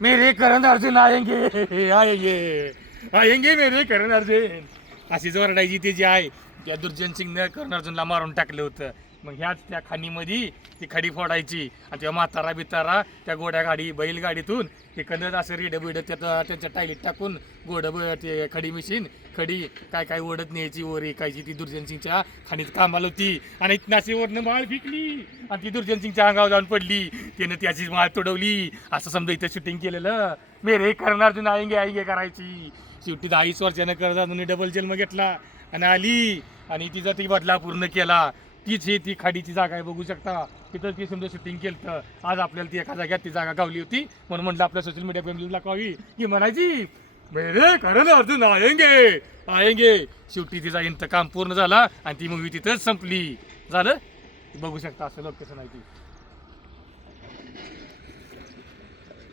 मेरे करण अर्जुन आएंगे। आएंगे आएंगे मेरे करण अर्जुन। अशी जोरडायची ती जी आहे. त्या दुर्जन सिंगनं करण अर्जुनला मारून टाकलं होतं. मग ह्याच त्या खाणीमध्ये ती खडी फोडायची. आणि तेव्हा म्हातारा बितारा त्या गोड्या गाडी बैलगाडीतून ते कदत असं रेडं बिड त्या त्यांच्या टायलीत टाकून गोडं ब- ते खडी मिशीन खडी काय काय ओढत न्यायची वर एकायची ती दुर्जन सिंगच्या खाणीत कामाला होती. आणि इतनाशी वरनं माळ फिकली. आणि ती दुर्जन सिंगच्या अंगावर जाऊन पडली. त्यानं त्याची माळ तुडवली. असं समजा इथं शूटिंग केलेलं. मेरे कर्णार्जुन अर्जुन आईंगे आईंगे करायची. शेवटी दहावीस वर्षानं कर्जातून डबल जन्म घेतला आणि आली आणि तिचा ती बदला पूर्ण केला. तीच ही ती खाडीची जागा आहे बघू शकता. तिथं ती समजा शूटिंग केलं आज आपल्याला ती एका जाग्यात ती जागा गावली होती. म्हणून म्हटलं आपल्या सोशल मीडिया फॅमिलीला कळवी की म्हणायची मेरे करण अर्जुन आयंगे आयंगे शेवटी तिचा इंत काम पूर्ण झाला आणि ती मूवी तिथंच संपली. झालं? बघू शकता असं लोकेशन आहे ती.